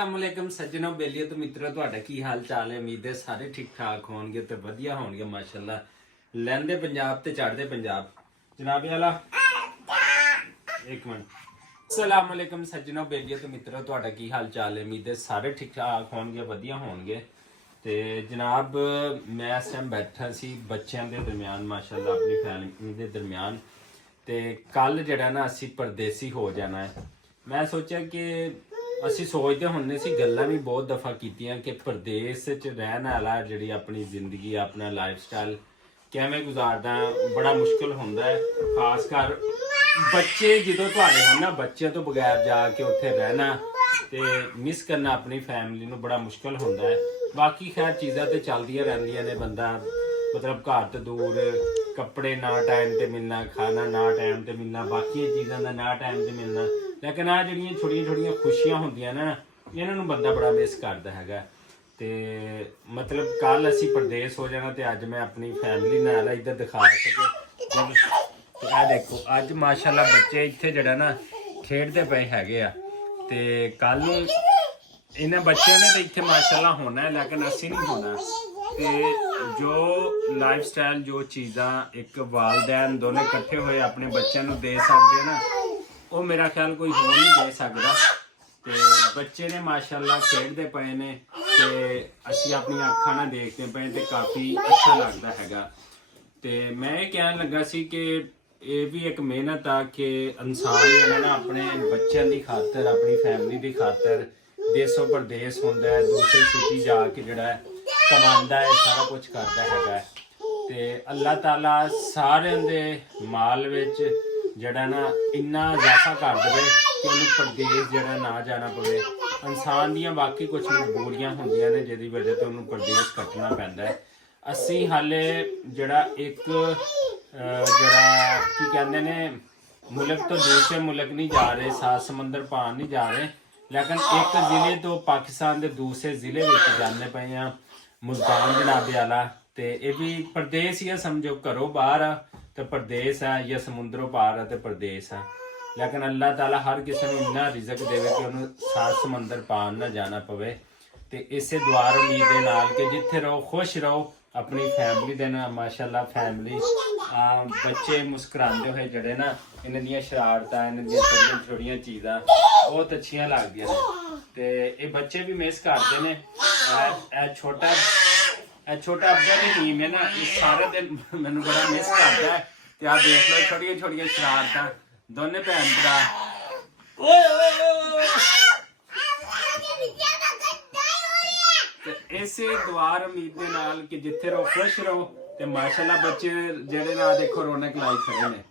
अस्सलामुअलैकुम सज्जनों बेलियो तो मित्रों ਤੁਹਾਡਾ ਕੀ ਹਾਲ ਚਾਲ ਹੈ। ਉਮੀਦ ਹੈ ਸਾਰੇ ਠੀਕ ਠਾਕ ਹੋਣਗੇ ਤੇ ਵਧੀਆ ਹੋਣਗੇ ਮਾਸ਼ਾਅੱਲਾ। ਲੈਂਦੇ ਪੰਜਾਬ ਤੇ ਚੜਦੇ ਪੰਜਾਬ ਜਨਾਬ ਵਾਲਾ ਇੱਕ ਮਿੰਟ। अस्सलामुअलैकुम सज्जनों बेलियो तो मित्रों ਤੁਹਾਡਾ ਕੀ ਹਾਲ ਚਾਲ ਹੈ। ਉਮੀਦ ਹੈ ਸਾਰੇ ਠੀਕ ਠਾਕ ਹੋਣਗੇ ਵਧੀਆ ਹੋਣਗੇ ਤੇ ਜਨਾਬ ਮੈਂ ਇਸ ਟਾਈਮ ਬੈਠਾ ਸੀ ਬੱਚਿਆਂ ਦੇ ਦਰਮਿਆਨ ਮਾਸ਼ਾਅੱਲਾ ਆਪਣੀ ਫੈਮਿਲੀ ਦੇ ਦਰਮਿਆਨ ਤੇ ਕੱਲ ਜਿਹੜਾ ਨਾ ਅਸੀਂ ਪਰਦੇਸੀ ਹੋ ਜਾਣਾ ਹੈ। ਮੈਂ ਸੋਚਿਆ ਕਿ ਅਸੀਂ ਸੋਚਦੇ ਹੁੰਦੇ ਸੀ ਗੱਲਾਂ ਵੀ ਬਹੁਤ ਦਫਾ ਕੀਤੀਆਂ ਕਿ ਪਰਦੇਸ 'ਚ ਰਹਿਣ ਵਾਲਾ ਜਿਹੜੀ ਆਪਣੀ ਜ਼ਿੰਦਗੀ ਆਪਣਾ ਲਾਈਫ ਸਟਾਈਲ ਕਿਵੇਂ ਗੁਜ਼ਾਰਦਾ ਬੜਾ ਮੁਸ਼ਕਿਲ ਹੁੰਦਾ ਹੈ। ਖਾਸ ਕਰ ਬੱਚੇ ਜਦੋਂ ਤੁਹਾਡੇ ਹੋਣ ਨਾ ਬੱਚਿਆਂ ਤੋਂ ਬਗੈਰ ਜਾ ਕੇ ਉੱਥੇ ਰਹਿਣਾ ਤੇ ਮਿਸ ਕਰਨਾ ਆਪਣੀ ਫੈਮਿਲੀ ਨੂੰ ਬੜਾ ਮੁਸ਼ਕਿਲ ਹੁੰਦਾ ਹੈ। ਬਾਕੀ ਖੈਰ ਚੀਜ਼ਾਂ ਤੇ ਚੱਲਦੀਆਂ ਰਹਿੰਦੀਆਂ ਨੇ ਬੰਦਾ ਮਤਲਬ ਘਰ ਤੋਂ ਦੂਰ ਕੱਪੜੇ ਨਾ ਟਾਈਮ ਤੇ ਮਿਲਣਾ ਖਾਣਾ ਨਾ ਟਾਈਮ ਤੇ ਮਿਲਣਾ ਬਾਕੀ ਚੀਜ਼ਾਂ ਦਾ ਨਾ ਟਾਈਮ ਤੇ ਮਿਲਣਾ ਲੇਕਿਨ ਆ ਜਿਹੜੀਆਂ ਛੋਟੀਆਂ ਛੋਟੀਆਂ ਖੁਸ਼ੀਆਂ ਹੁੰਦੀਆਂ ਨਾ ਇਹਨਾਂ ਨੂੰ ਬੰਦਾ ਬੜਾ ਮਿਸ ਕਰਦਾ ਹੈਗਾ। ਤੇ ਮਤਲਬ ਕੱਲ ਅਸੀਂ ਪਰਦੇਸ ਹੋ ਜਾਣਾ ਤੇ ਅੱਜ ਮੈਂ ਆਪਣੀ ਫੈਮਿਲੀ ਨਾਲ ਇੱਧਰ ਦਿਖਾ ਸਕੇ ਤੇ ਆ ਦੇਖੋ ਅੱਜ ਮਾਸ਼ਾਅੱਲਾ ਬੱਚੇ ਇੱਥੇ ਜਿਹੜਾ ਨਾ ਖੇਡਦੇ ਪਏ ਹੈਗੇ ਆ ਤੇ ਕੱਲ ਨੂੰ ਇਹਨਾਂ ਬੱਚਿਆਂ ਨੇ ਤਾਂ ਇੱਥੇ ਮਾਸ਼ਾਅੱਲਾ ਹੋਣਾ ਹੈ ਲੇਕਿਨ ਅਸੀਂ ਨਹੀਂ ਹੋਣਾ। ਤੇ ਜੋ ਲਾਈਫ ਸਟਾਈਲ ਜੋ ਚੀਜ਼ਾਂ ਇੱਕ ਵਾਲਦੈਨ ਦੋਨੇ ਇਕੱਠੇ ਹੋਏ ਆਪਣੇ ਬੱਚਿਆਂ ਨੂੰ ਦੇ ਸਕਦੇ ਨਾ ਉਹ ਮੇਰਾ ਖਿਆਲ ਕੋਈ ਹੋਰ ਨਹੀਂ ਦੇ ਸਕਦਾ। ਤੇ ਬੱਚੇ ਨੇ ਮਾਸ਼ਾਅੱਲਾ ਖੇਡਦੇ ਪਏ ਨੇ ਤੇ ਅਸੀਂ ਆਪਣੀਆਂ ਅੱਖਾਂ ਨਾਲ ਦੇਖਦੇ ਪਏ ਤੇ ਕਾਫੀ ਅੱਛਾ ਲੱਗਦਾ ਹੈਗਾ। ਤੇ ਮੈਂ ਇਹ ਕਹਿਣ ਲੱਗਾ ਸੀ ਕਿ ਇਹ ਵੀ ਇੱਕ ਮਿਹਨਤ ਆ ਕਿ ਇਨਸਾਨ ਜਿਹੜਾ ਨਾ ਆਪਣੇ ਬੱਚਿਆਂ ਦੀ ਖਾਤਰ ਆਪਣੀ ਫੈਮਿਲੀ ਦੀ ਖਾਤਰ ਦੇਸੋਂ ਪਰਦੇਸ ਹੁੰਦਾ ਹੈ ਦੂਸਰੀ ਸਿਟੀ ਜਾ ਕੇ ਜਿਹੜਾ ਕਮਾਉਂਦਾ ਹੈ ਸਾਰਾ ਕੁਝ ਕਰਦਾ ਹੈਗਾ। ਤੇ ਅੱਲਾਹ ਤਾਲਾ ਸਾਰਿਆਂ ਦੇ ਮਾਲ ਵਿੱਚ ਜਿਹੜਾ ਨਾ ਇੰਨਾ ਇਜ਼ਾਫਾ ਕਰ ਦੇਵੇ ਕਿ ਉਹਨੂੰ ਪਰਦੇਸ ਜਿਹੜਾ ਨਾ ਜਾਣਾ ਪਵੇ। ਇਨਸਾਨ ਦੀਆਂ ਬਾਕੀ ਕੁਝ ਮਜਬੂਰੀਆਂ ਹੁੰਦੀਆਂ ਨੇ ਜਿਹਦੀ ਵਜ੍ਹਾ ਤੋਂ ਉਹਨੂੰ ਪਰਦੇਸ ਕੱਟਣਾ ਪੈਂਦਾ ਹੈ। ਅਸੀਂ ਹਾਲੇ ਜਿਹੜਾ ਇੱਕ ਜਿਹੜਾ ਕੀ ਕਹਿੰਦੇ ਨੇ ਮੁਲਕ ਤੋਂ ਦੂਸਰੇ ਮੁਲਕ ਨਹੀਂ ਜਾ ਰਹੇ ਸਾਤ ਸਮੁੰਦਰ ਪਾਰ ਨਹੀਂ ਜਾ ਰਹੇ ਲੇਕਿਨ ਇੱਕ ਜ਼ਿਲ੍ਹੇ ਤੋਂ ਪਾਕਿਸਤਾਨ ਦੇ ਦੂਸਰੇ ਜ਼ਿਲ੍ਹੇ ਵਿੱਚ ਜਾਂਦੇ ਪਏ ਆ ਮੁਲਤਾਨ ਜਨਾਬ ਵਾਲਾ। ਤੇ ਇਹ ਵੀ ਪਰਦੇਸ ਹੀ ਆ ਸਮਝੋ ਘਰੋਂ ਬਾਹਰ ਆ ਤੇ ਪਰਦੇਸ ਆ ਜਾਂ ਸਮੁੰਦਰੋਂ ਪਾਰ ਆ ਤੇ ਪਰਦੇਸ ਆ ਲੇਕਿਨ ਅੱਲਾਹ ਤਾਲਾ ਹਰ ਕਿਸੇ ਨੂੰ ਇੰਨਾ ਰਿਜ਼ਕ ਦੇਵੇ ਕਿ ਉਹਨੂੰ ਸਾਤ ਸਮੁੰਦਰ ਪਾਰ ਨਾ ਜਾਣਾ ਪਵੇ। ਤੇ ਇਸੇ ਦੁਆ ਉਮੀਦ ਦੇ ਨਾਲ ਕਿ ਜਿੱਥੇ ਰਹੋ ਖੁਸ਼ ਰਹੋ ਆਪਣੀ ਫੈਮਿਲੀ ਦੇ ਨਾਲ ਮਾਸ਼ਾਅੱਲਾ ਫੈਮਿਲੀ ਬੱਚੇ ਮੁਸਕਰਾਉਂਦੇ ਹੋਏ ਜਿਹੜੇ ਨਾ ਇਹਨਾਂ ਦੀਆਂ ਸ਼ਰਾਰਤਾਂ ਇਹਨਾਂ ਦੀਆਂ ਛੋਟੀਆਂ ਛੋਟੀਆਂ ਚੀਜ਼ਾਂ ਬਹੁਤ ਅੱਛੀਆਂ ਲੱਗਦੀਆਂ ਨੇ ਤੇ ਇਹ ਬੱਚੇ ਵੀ ਮਿਸ ਕਰਦੇ ਨੇ। ਇਹ ਛੋਟਾ ਅੱਬਾ ਦੀ ਟੀਮ ਹੈ ਨਾ ਇਹ ਸਾਰੇ ਦਿਨ ਮੈਨੂੰ ਬੜਾ ਮਿਸ ਕਰਦਾ ਹੈ। ਤੇ ਆ ਦੇਖ ਲਓ ਛੋਟੀਆਂ ਛੋਟੀਆਂ ਸ਼ਰਾਰਤਾਂ ਦੋਨੇ ਭੈਣ ਭਰਾ ਤੇ ਇਸੇ ਦੁਆ ਉਮੀਦ ਦੇ ਨਾਲ ਕਿ ਜਿੱਥੇ ਰਹੋ ਖੁਸ਼ ਰਹੋ ਤੇ ਮਾਸ਼ਾਅੱਲਾ ਬੱਚੇ ਜਿਹੜੇ ਨਾ ਦੇਖੋ ਰੌਣਕ ਲਾਈ ਖੜੇ ਨੇ।